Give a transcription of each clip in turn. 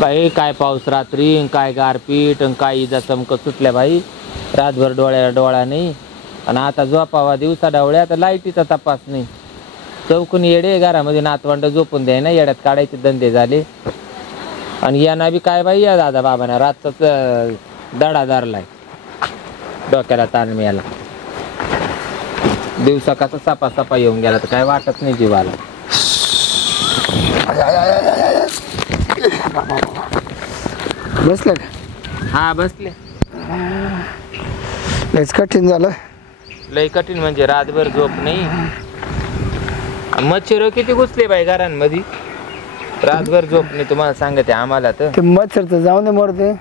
बाई काय पाऊस रात्री, काय गारपीट, काय इजा चमक सुटल्या बाई. रातभर डोळ्याला डोळा नाही. आणि आता झोपावा दिवसा डावळ्या तर लाईटीचा तपास नाही. चौकून येडे घरामध्ये नातवंड झोपून द्याय ना, येड्यात काढायचे धंदे झाले. आणि यांना बी काय बाई या दादा बाबांना रातचाच दडा धरलाय, डोक्याला ताण मिळाला. दिवसा कसा सपा सपा येऊन गेला तर काय वाटत नाही जीवाला. बसलं का? हा बसले. लयच कठीण झालं. लय कठीण म्हणजे रातभर झोप नाही. मच्छर किती घुसले बाई घरांमध्ये, रातभर झोप नाही. तुम्हाला सांगते आम्हाला तर ते मच्छरचं जाऊन दे मरते.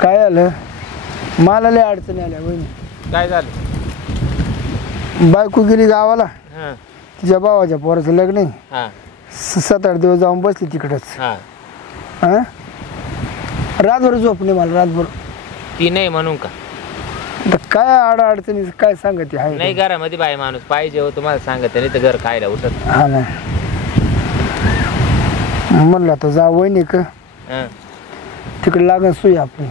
काय झालं, मला लय अडचणी आल्या बहिणी. काय झालं? बायको गेली गावाला, तिच्या भावाच्या पोराचं लग्न आहे. हा 7-8 दिवस जाऊन बसली तिकडच. हा रातभर झोप नाही मला, रातभर. ती नाही म्हणून का? काय अडचणी काय सांगते आहे नाही. घरामध्ये बाई माणूस पाहिजे हो, तुम्हाला सांगते. नाही तर घर खायला उठत. हा ना, म्हणलं आता जा वहिनी का तिकडे लागन सोय आपली.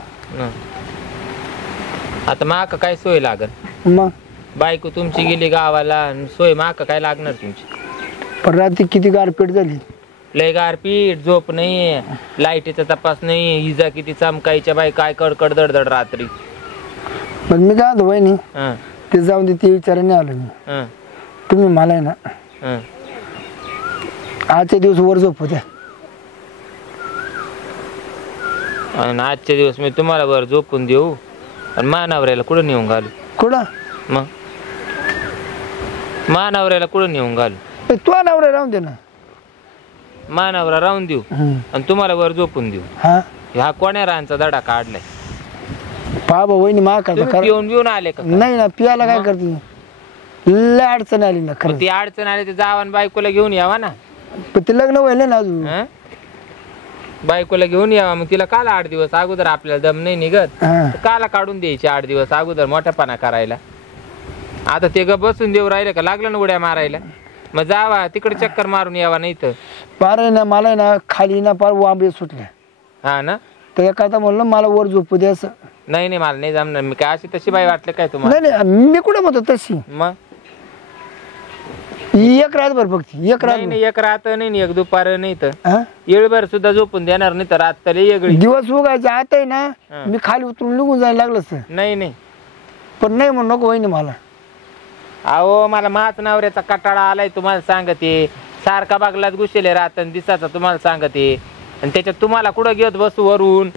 आता माक काय सोय लागल? मग बायको तुमची गेली गावाला, सोय माक काय लागणार तुमची? पण रात्री किती गारपीट झाली. लय गारपीट, झोप नाही, लाईटीचा तपास नाही, इजा किती चमकायच्या बाई, काय कडकड दडदड रात्री. पण मी काय म्हणतो वहिनी, ते जाऊन दे, ते विचाराने आलो मी. तुम्ही मला आहे ना आजच्या दिवस वर झोप द्या. आणि आजचे दिवस मी तुम्हाला वर झोपून देऊ आणि मानावऱ्याला कुठं नेऊन घालू? कुठं? मग मानावऱ्याला कुठं नेऊन घालू? तू नवरा राहून दे ना. मानावरा राहून देऊ आणि तुम्हाला वर झोपून देऊ. हा कोण्या रांचा दडा काढलाय? बाबा वहिनी मा करता पिऊन बिऊन आले का? नाही ना, पियाला काय करते, लय अडचण आली ना. खरं ती अडचण आली तर जावान बायकोला घेऊन यावा ना. पण ते लग्न व्हायला ना अजून. बायकोला घेऊन यावा, मग तिला काला 8 दिवस अगोदर आपल्याला दम नाही निघत, काला काढून द्यायची 8 दिवस अगोदर मोठ्यापणा करायला. आता ते ग बसून देऊ राहिले का, लागलं ना उड्या मारायला. मग जावा तिकडे चक्कर मारून यावा. नाही तर पार आहे ना, मला ना खाली ना पार वांबे सुटले. हा ना, त्याकरता म्हणलं मला वर झोपू दे असं. नाही नाही, मला नाही जमणार. मी काय अशी तशी बाई वाटलं काय तुम्हाला? नाही नाही, मी कुठे म्हणतो तशी. मग एक रातभर फक्त एक रात नाही, एक रात नाही, एक दुपार नाही, तर येळभर सुद्धा झोपून देणार नाही. तर रात तरी वेगळी. दिवस उगायचे आता आहे ना, मी खाली उतरून निघून जायला लागलं. नाही नाही, पण नाही म्हणून नको वहिनी मला. अहो मला माच नवऱ्याचा कटाळा आलाय तुम्हाला सांगते. सारखा बागलाच घुसले रातन दिसाचा तुम्हाला सांगते. आणि त्याच्यात तुम्हाला कुठं घेत बसू वरून.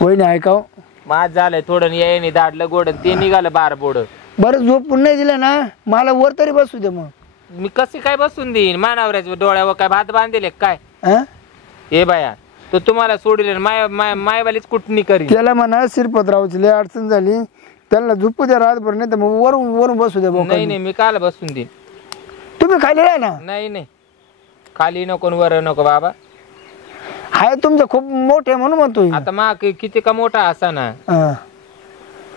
वहिनी ऐकाव, माझ झालंय थोडं यायने दाडलं गोड, ते निघालं 12 बोड. बरं झोपून नाही दिलं ना मला, वर तरी बसू दे. मग मी कशी काय बसून देईन? मानावऱ्याच्या डोळ्यावर काय भात बांधले काय? हे बाया तो तुम्हाला सोडले, मायवालीच कुटणी करी. त्याला म्हणा शिरपतरावची लय अडचण झाली, त्याला झोपू द्या रातभर, नाही तर मग वरून वरून बसू द्या. नाही नाही, मी काल बसून देईन. तुम्ही खाली राहा ना. नाही नाही, खाली नको वर नको बाबा. हाय तुमचं खूप मोठे म्हणून म्हणतोय. आता मा किती का मोठा असा ना,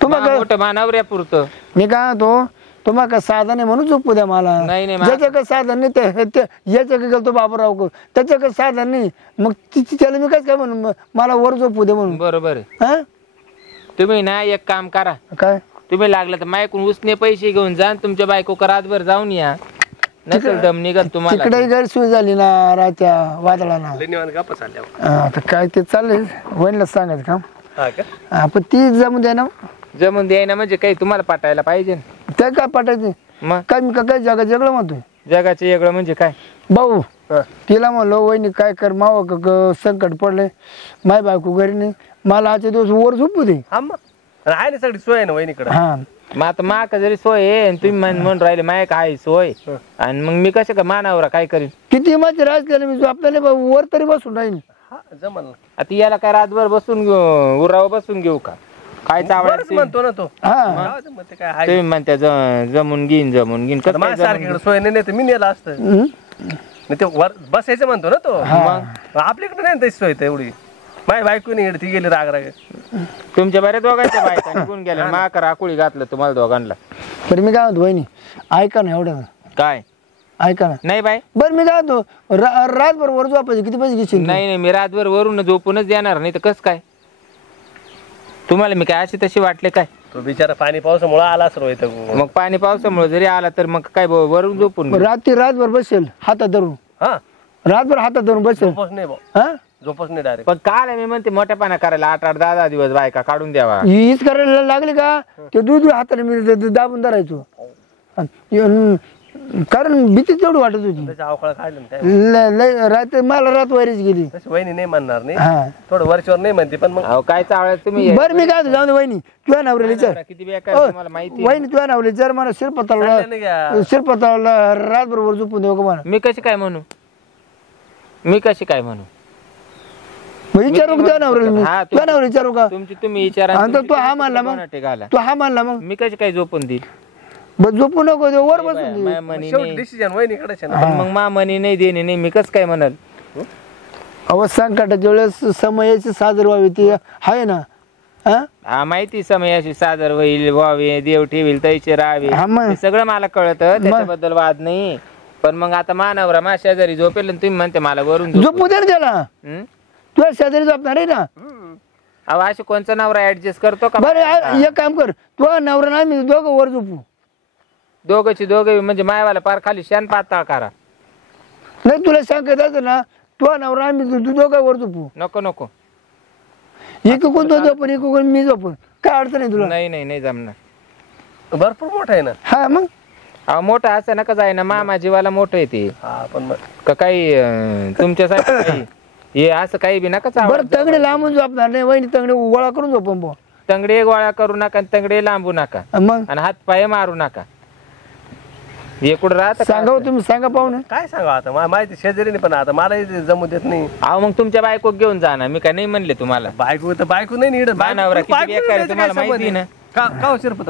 तुम्हाला मोठं मानवऱ्या पुरतं. मी काय म्हणतो, तुम्हाला काय साधन आहे म्हणून झोपू द्या मला. नाही नाही, ज्याच्या काही साधन नाही ते याच्याकडे गेलतो बाबूराव, त्याच्या काही साधन नाही, मग त्याला मी काय म्हणून मला वर झोपू दे म्हणून. बरोबर आहे. तुम्ही ना एक काम करा, काय तुम्ही लागलं तर मायकून उसने पैसे घेऊन जा, तुमच्या बायको रातभर जाऊन या. नसेल दम निघत तुम्हाला. तिकडे गैरसोय झाली ना रात्या वादळाला. आता काय ते चाललंय वहिनीला सांगायचं काम. पण ती जमून द्या ना. जमून द्यायना म्हणजे काही तुम्हाला पाठायला पाहिजे. ते काय पाठायचं मग काय, मी काय जगा जगलं म्हणतोय. जगाचं वेगळं म्हणजे काय भाऊ, तिला म्हणलो वहिनी काय कर, माव संकट पडले, माय बायको घरी नाही, मला आजचे दिवस वर झोपू दे. आहे ना सगळी सोय आहे ना वहिनीकडे. हा मग आता माक जरी सोय आहे आणि तुम्ही म्हणून राहिले माय काय सोय, आणि मग मी कसं का मानावर काय करीन? किती माझी राज केलं मी, आपल्याला वर तरी बसून राहील. जमल. आता याला काय रातभर बसून उरावर बसून घेऊ का? काय चावडायचं म्हणतो ना तो. तुम्ही म्हणता जमून घेईन सारखीकडे सोय नाही तर मी नेला असतं. ते वर बसायचं म्हणतो ना तो. आपल्याकडे नाही तशी सोय एवढी. माय बायको नाही ती गेली राग राग. तुमच्या बऱ्याच दोघांच्या बायका निघून गेल्या, माका राकुळी घातलं तुम्हाला दोघांना. बरं मी काय म्हणतो वहिनी ऐका ना, एवढं काय ऐका ना नाही बाई बरं मी काय म्हणतो रातभर वर झोपायचे किती पैसे घेशील नाही नाही मी रातभर वरून झोपूनच देणार नाही तर कसं काय तुम्हाला मी काय अशी तशी वाटले काय तो बिचारा पाणी पावसामुळे आलाच रोहित मग पाणी पावसामुळे जरी आला तर मग काय वरून झोपून घेऊ. रातभर बसेल हातात धरून हा रातभर हातात धरून बसेल झोपच नाही भाऊ हा झोपच नाही डायरेक्ट पण काल मी म्हणते मोठ्यापणा करायला 8-8 10 दिवस बायका काढून द्यावा हीच करायला लागली का ते दूध हाताने मी दाबून धरायचो कारण भीती तेवढी वाटत होती त्याच्या अवकाळ काढलं रात मला रात वारीच गेली तशी वहिनी नाही म्हणणार नाही हा थोडं वरच्यावर नाही म्हणते पण मग अहो काय चावळ्या तुम्ही बरं मी काय जाऊ दे वहिनी तुझ्या नवऱ्याला विचार किती बेकार तुम्हाला माहिती वहिनी तुझ्या नवऱ्याला विचार मला चाललं घ्या. शिरपताला रातभर झोपून देऊ का मला मी कशी काय म्हणू मग विचारू का तुझ्या नवऱ्याला मी हा, तुझ्या नवऱ्याला विचारू का तुमची तुम्ही विचारा आणि तो हा मानला मग टेकाला तो हा मानला मग मी कशी काय झोपून देईल बस झोपू नको देऊ वर बसून दे. माया मनी शेवटी नाही डिसिजन वहिनीकडेच आहे ना पण मग मा मनी नाही देणे नाही मी कसं काय म्हणाल अहो संकटाच्या वेळेस समयाची सादर व्हावी ती आहे ना हा हा माहिती समयाशी सादर होईल व्हावे देव ठेवील तैचे राहावे हा मग. हे सगळं मला कळतं त्याच्याबद्दल वाद नाही पण मग आता मानवरा माझ्या शेजारी झोपेल आणि तुम्ही म्हणते मला वरून झोपू दे ना त्याला हं? तुला शेजारी झोपणार आहे ना अहो अशी कोणचा नवरा ऍडजस्ट करतो का बरं एक काम कर तू नवरा ना मी दोघं वर झोपू दोघंची दोघे म्हणजे मायवाला पार खाली शान पाताळ करा नाही तुला सांगायचं ना तू नवरा आम्ही तू दोघं वर झोपू नको नको एक कोण तो झोपून एक कोण मी झोपून काय अडचण आहे तुला नाही जमणार भरपूर मोठा आहे ना हा मग अहो मोठं असं नका जाय ना मामा जीवाला मोठं येते हा पण मग का काही तुमच्यासाठी काही हे असं काही बी नका चावत बरं तंगडे लांबून झोपणार नाही वहिनी तंगडे गोळा करून झोपून बुवा. तंगडे गोळा करू नका आणि तंगडे लांबू नका मग आणि हात पाय मारू नका हे कुठं राहत सांगा हो तुम्ही सांगा पाहून काय सांगा आता माहिती शेजारी नाही पण आता मला इथे जमू देत नाही अहो मग तुमच्या बायको घेऊन जा ना मी काय नाही म्हणले तुम्हाला बायको तर बायको नाही निडत मानावरा किती बेकार आहे तुम्हाला माहिती आहे ना का शिरपत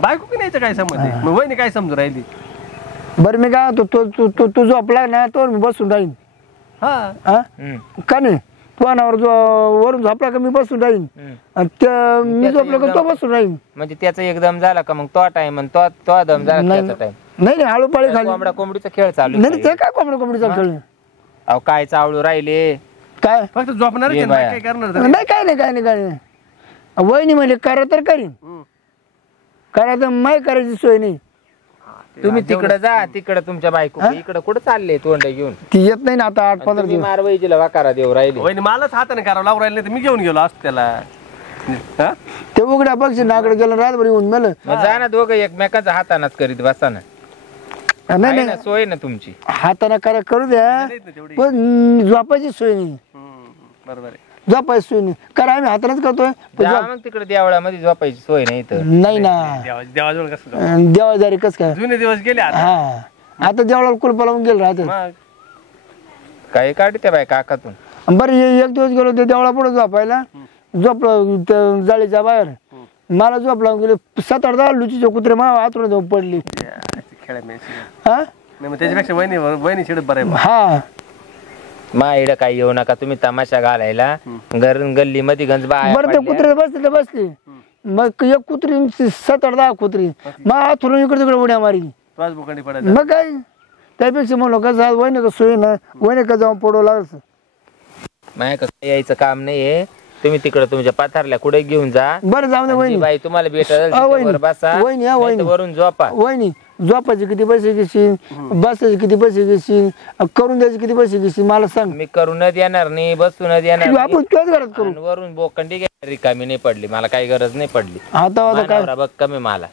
बायको की नाही काय समज आहे? मग वहिनी काय समजू राहिली बरं मी काय तो तू झोपला ना तो मी बसून राहीन हा हा हं, का नाही तू नावर वरून झोपला का मी बसून राहीन हं. आणि मी झोपला का तो बसून राहीन म्हणजे त्याचा एकदम झाला का मग तो टाइम आणि तो दम झाला नाही त्याचा टाइम नाही हळू पाळी खाली कोंबडीचा खेळ चालू नाही आहे. ते काय कोंबडी खेळ अहो काय चावळू राहिले काय फक्त झोपणार ये बाया. काय करणार तरी? नाही काय नाही वहिनी म्हणजे करा तर करीन हम्म. करा तर माय करायची सोय नाही तुम्ही तिकडे जा तिकडे तुमच्या बायको इकडे कुठं चालले तोंड घेऊन ती येत नाही ना आता 8-15 तुम्ही दिवस मारवाईजीला वाकारा देऊ राहिले वहिनी मलाच हाताने करावं लागू राहिले तर मी घेऊन गेलो असतो त्याला हा? ते उघड्या पक्षी नाकडे गेलं रातभर येऊन मेलं मग जा ना दोघं एकमेकांचा हातानाच करीत बसा ना नाही आहे नाही ना सोय ना तुमची हाताने करा करू द्या नाहीत ना तेवढी पण झोपायची सोय नाही बरोबर आहे झोपायची सोय नाही कारण आम्ही हातानेच करतोय पण जा मग तिकडे देवळामध्ये झोपायची सोय नाही तर नाही ना देवाजवळ कसं जाऊ? देवादारी कस काय जुने दिवस गेले आता हा आता देवळाला कुलपा लावून गेलो राहत मग काही काढते बाय काकातून बरं एक दिवस गेलो ते देवळा पुढे झोपायला झोपलो त्या जाळीच्या बाहेर मला झोप लावून गेलो 7-8 लुचीचे कुत्रे मा आतून जाऊन पडली खेळा हा नाही मग त्याच्यापेक्षा वहिनी शिडत बरं आहे हा मा इकडे काही येऊ नका तुम्ही तमाशा घालायला गल्ली मध्ये गंज बाय बरं ते कुत्रे बसले मग एक कुत्री 7-8 कुत्री मग आतून इकडे तिकडे उड्या मारी तुझ्याच बुकांडी पडत मग काय त्यापेक्षा म्हणलो कसं वहिनी का सोय ना वहिनी का जाऊन पडू लागलं माय कसं यायचं काम नाहीये तुम्ही तिकडे तुमच्या पाथरल्या कुठे घेऊन जा बरं जाऊ दे जी वहिनी बाई तुम्हाला भेटल वहिनी. तिच्यावर बसा वहिनी, हा, नाहीतर वहिनी. वरून झोपा वहिनी झोपायचे किती पैसे घेशील बसायचे किती पैसे घेशील करून द्यायचे किती पैसे घेशील मला सांग मी करूनच येणार नाही बसूनच येणार नाही. आपण तुझ्याच घरात करू आणि वरून बोकंडी घ्या रिकामी नाही पडली मला काही गरज नाही पडली आता काय मानावरा बघ कमी मला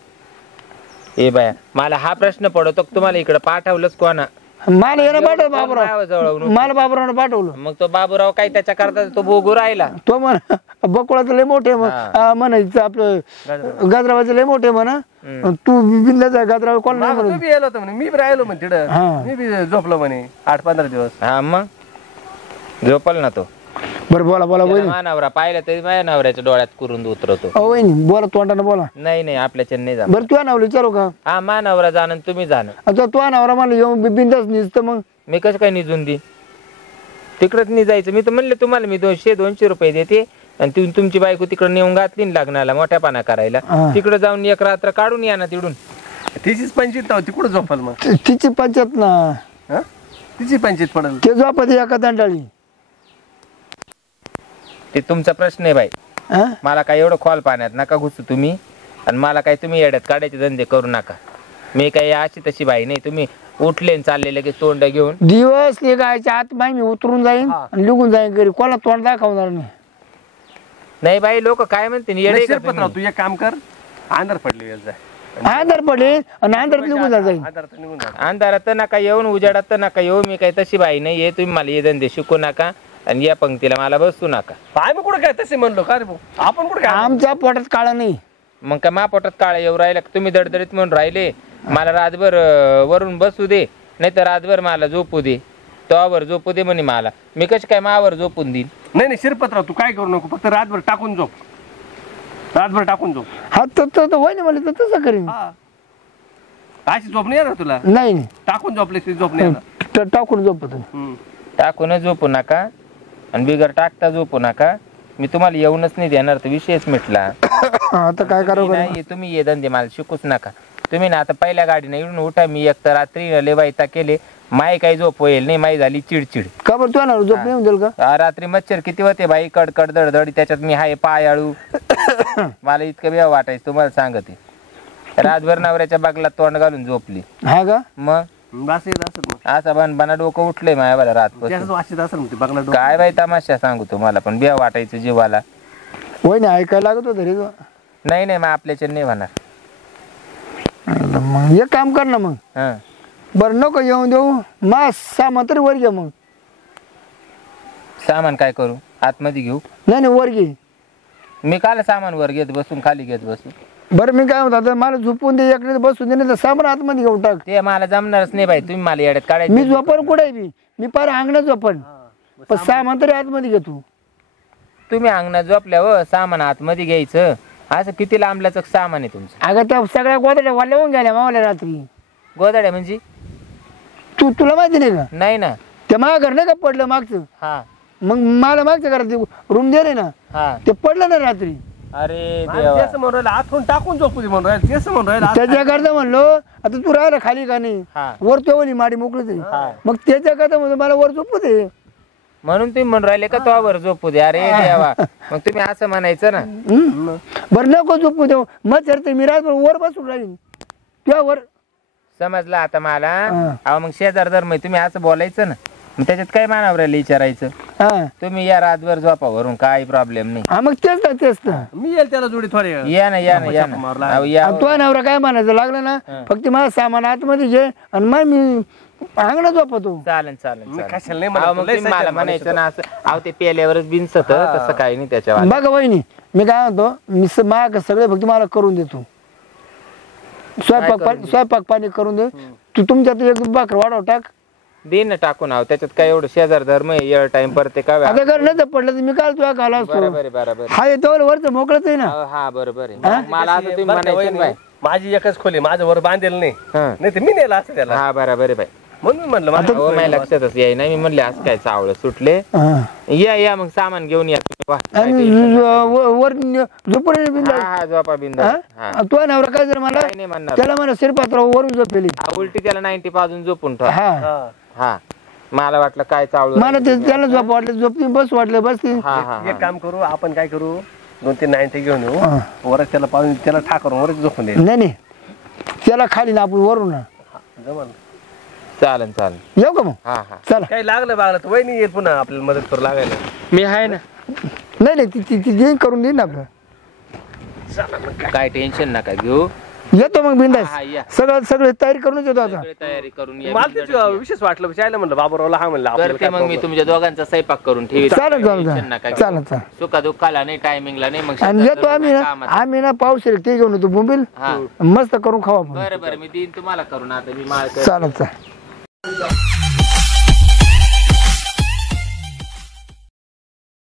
ए बाया मला हा प्रश्न पडतो की तुम्हाला इकडे पाठवलंच कोणा मला यानं पाठव मायाजवळ बाबूराव उभं. मला बाबूराव पाठवलं मग तो बाबूराव काय त्याच्या करता तो बोगू राहिला तो म्हणा बकुळाचं लय मोठे म्हणायचं आपलं गाजराबाचं लय मोठे म्हणा तू बिंदाचा गाजराव कोण नाही तू म्हणून बी येलो होतो म्हणे मी बी राहिलो म्हणे तिथं हा. मी बी झोपलो म्हणे 8-15 दिवस हा मग झोपल ना तो बरं बोला वहिनी मानावरा पाहिलं तरी माझ्या नवऱ्याच्या डोळ्यात कुरून उतरवतो वहिनी बोला तोंडानं बोला नाही आपल्याच्या नाही जा बरं तुझ्या नावलं विचारू का हा मानावरा जाणं तुम्ही जाणं आता तुझ्या नावरा मला येऊन बिंदास निसतं मग मी कसं काय निजून दे तिकडच निजायचं मी तर म्हणले तुम्हाला मी 200 रुपये देते आणि तुमची बायको तिकडे नेऊन घातली ना लग्नाला मोठ्यापणा करायला हा. तिकडे जाऊन एक रात्र काढून या ना तिकडून तिचीच 25 तिकडे झोपल मग तिची पंचायत ना हा? तिची पंचायत पडेल. ते झोपत एका दंडाळी. ते तुमचा प्रश्न आहे बाई. हा? मला काय एवढं खोल पाण्यात नका घुसू तुम्ही, आणि मला काय तुम्ही येड्यात काढायचे धंदे करू नका. मी काही अशी तशी बाई नाही. तुम्ही उठले आणि चालले लगेच तोंड घेऊन. दिवस निघायच्या आत बाई मी उतरून जाईन आणि निघून जाईन घरी. कोणाला तोंड दाखवणार नाही. नाही बाई, लोक काय म्हणते येडे का शिरपतराव तुम्ही? तू एक काम कर, अंधार पडली जाय. अंधार पडले आणि अंधार निघून जाईन. अंधारात निघून जा. अंधारात तर नका येऊन, उजाडात तर नका येऊ. मी काही तशी बाई नाही आहे. तुम्ही मला हे धंदे शिकू नका आणि या पंक्तीला मला बसू नका. आम्ही कुठं काय तसे म्हणलो का रे भाऊ? आपण कुठं काय आमच्या पोटात काळा नाही. मग काय पोटात काळा येऊ राहिला का? तुम्ही दडदडीत म्हणून राहिले. मला रातभर वरून बसू दे, नाही तर रातभर मला झोपू दे. तोवर झोपू दे म्हणे मला. मी कशी काय मावर झोपून देईन? नाही नाही शिरपतराव तू काय करू नको, फक्त रातभर टाकून झोप. रातभर टाकून झोप. हा तर होय ना, मला तर तसं करीन. हा अशी झोप नाही येणार तुला. नाही नाही. टाकून झोपले झोप नाही येणार. टाकून झोपत. टाकूनच झोपू नका आणि बिगर टाकता झोपू नका. मी तुम्हाला येऊनच नाही देणार, तर विषयच मिटला. आता काय करावं? नाही तुम्ही ये धंदे मला शिकूच नका. तुम्ही ना आता पहिल्या गाडीने इकडून उठा. मी एक तर रात्री लय वाईता केले. माई काही झोप होईल नाही, माई झाली चिडचिड. का बरं तू ना झोप नाही देईल का? रात्री मच्छर किती होते बाई, कडकड दडदड. त्याच्यात मी हाय पायाळू. मला इतकं बेव वाटायचं तुम्हाला सांगते. रातभर नवऱ्याच्या बागला तोंड घालून झोपली. हा का? मग वास येत असेल मग. असं बना डोकं उठलंय माझ्या रातपासून. त्याचाच वास येत असेल मग ते बघणार डोकं. काय बाई तमाशा सांगू तुम्हाला, पण बेव वाटायचं जीवाला. होय ना, ऐकायला लागत होतं रे तू. नाही नाही, मग आपल्याच्या नाही होणार. मग एक काम कर ना मग. हं. बरं नको येऊन देऊ. मा सामान तरी वर घे मग. सामान काय करू? आतमध्ये घेऊ? नाही नाही, वर घे. मी काल सामान वर घेत बसून खाली घेत बसू? बरं मी काय म्हणतो, आता मला झोपून दे, एकटे बसून दे, नाही तर सामान आतमध्ये घेऊन टाक. ते मला जमणारच नाही बाई. तुम्ही मला येड्यात काढायचं. मी झोपण कुठे मी पार अंगणात झोपण. पण सामान तरी आतमध्ये घे तू. तुम्ही अंगणात झोपल्यावर सामान आतमध्ये घ्यायचं. असं किती लांबल्याचं सामान आहे तुमचं? अगं त्या सगळ्या गोदड्या वाल्या होऊन गेल्या मावल्या रात्री. गोदाड्या म्हणजे? तुला माहिती नाही का? नाही ना. ते माझ्या घर नाही का पडलं मागचं? हा मग मला मागच्या घरात रूम दिले ना, हा. ते पडलं ना रात्री. अरे मला देवा. तेच म्हणून राहिलं, आतून टाकून झोपू दे म्हणून राहिलं. तेच म्हणून राहिलं. त्याच्याकरता म्हणलो आता तू राहिला खाली का नाही, हा. वर तेवढी माडी मोकळी तरी. मग त्याच्याकरता म्हणतो मला वर झोपू दे. म्हणून तुम्ही म्हणून राहिले का तो वर झोपू दे? अरे देवा. मग तुम्ही असं म्हणायचं ना. बरं नको झोपू देऊ. मग चरते मी रात वर बसून राहीन तुझ्या वर. समजलं आता मला. अहो मग शेजार धर्म आहे, तुम्ही असं बोलायचं ना. मग त्याच्यात काय मानावर राहिलं विचारायचं? हा तुम्ही या रातभर झोपा वरून, काही प्रॉब्लेम नाही. हा, मग तेच ना तेच ना. मी येईल त्याला जोडी थोडी. या ना या ना या ना. अहो, या. तो नवरा काय म्हणायचं लागलं ना, फक्त माझं सामान आतमध्ये घे आणि मग मी अंगणात झोपतो. चालेल चालेल मी चालेल. कशाला नाही अहो, म्हणत, मग लय तुम्ही मला सायकल म्हणायचं ना असं. अहो ते पेल्यावरच बिनसत, तसं काही नाही त्याच्यावर. बघा वहिनी, मी काय म्हणतो, मी माग सगळे फक्त मला करून देतो. स्वयंपाक पाणी करून दे. तू तुमच्यात एक भाकर वाढव टाक. दिन टाकून. आहो त्याच्यात काय एवढं शेजार धर्म आहे, एअर टाइम परत काय. आता घर नाही तर पडलं तर मी काल तुला घाला असतो. बरोबर आहे बरोबर. हा येतो वरच मोकळच आहे ना. हा बरोबर आहे. मला असं तुम्ही बरं का म्हणायचं ना बाई. माझी एकच खोली, माझं वर बांधेल नाही. हं. नाही तर मी नेला असं त्याला. हा बरोबर आहे बाई. म्हणून मी म्हणलं माझं हो माझ्या लक्षातच याय नाही. मी म्हणले असं काय चावलं सुटले. हा. या या मग सामान घेऊन या. वा, काय आणि tension नाही. वर झोपून बिंदा. हा हा झोपा बिंदा. हा. तो नवरा काय जर मला काही नाही म्हणणार. त्याला म्हणा शिरपात्रावर वरून झोपेली. उलटी त्याला 90 पाजून झोपून ठेवा. हा हा. हा मला वाटलं काय चावलं. मला ते त्याला झोप वाटलं, झोपती बस वाटलं बस ती. हा हा एक काम करू आपण, काय करू, 2-3 90 घेऊन येऊ. वरच त्याला पाहून त्याला ठाकरून वरच झोपून दे. नाही त्याला खाली ना आपण वरून ना. जमल. चालेल चालेल. येऊ का मग? हा हा. चला. काही लागलं बागलं तर वहिनी येईल पुन्हा आपल्याला मदत करू लागायला. मी आहे ना. नाही ती देईन करून देईन ना आपलं. काय टेन्शन नका घेऊ. येतो मग बिंदास. हा, या. सगळं तयारी करूनच येतो आता. सगळी तयारी करून या. मला तेच विशेष वाटलं, चायला म्हणलं बाबूरावला हा म्हणलं आपल्याला करते काय मग मी problem. तुमच्या दोघांचा स्वयंपाक करून ठेवी. चालेल चालेल. सुखा दुःखाला नाही, टायमिंगला नाही. मग आणि येतो आम्ही ना पाऊस ते घेऊन येतो बोंबील. हा मस्त करून खाऊ आपण. बरं बरं. मी देईन तुम्हाला करून. आता मी माळ चालेल.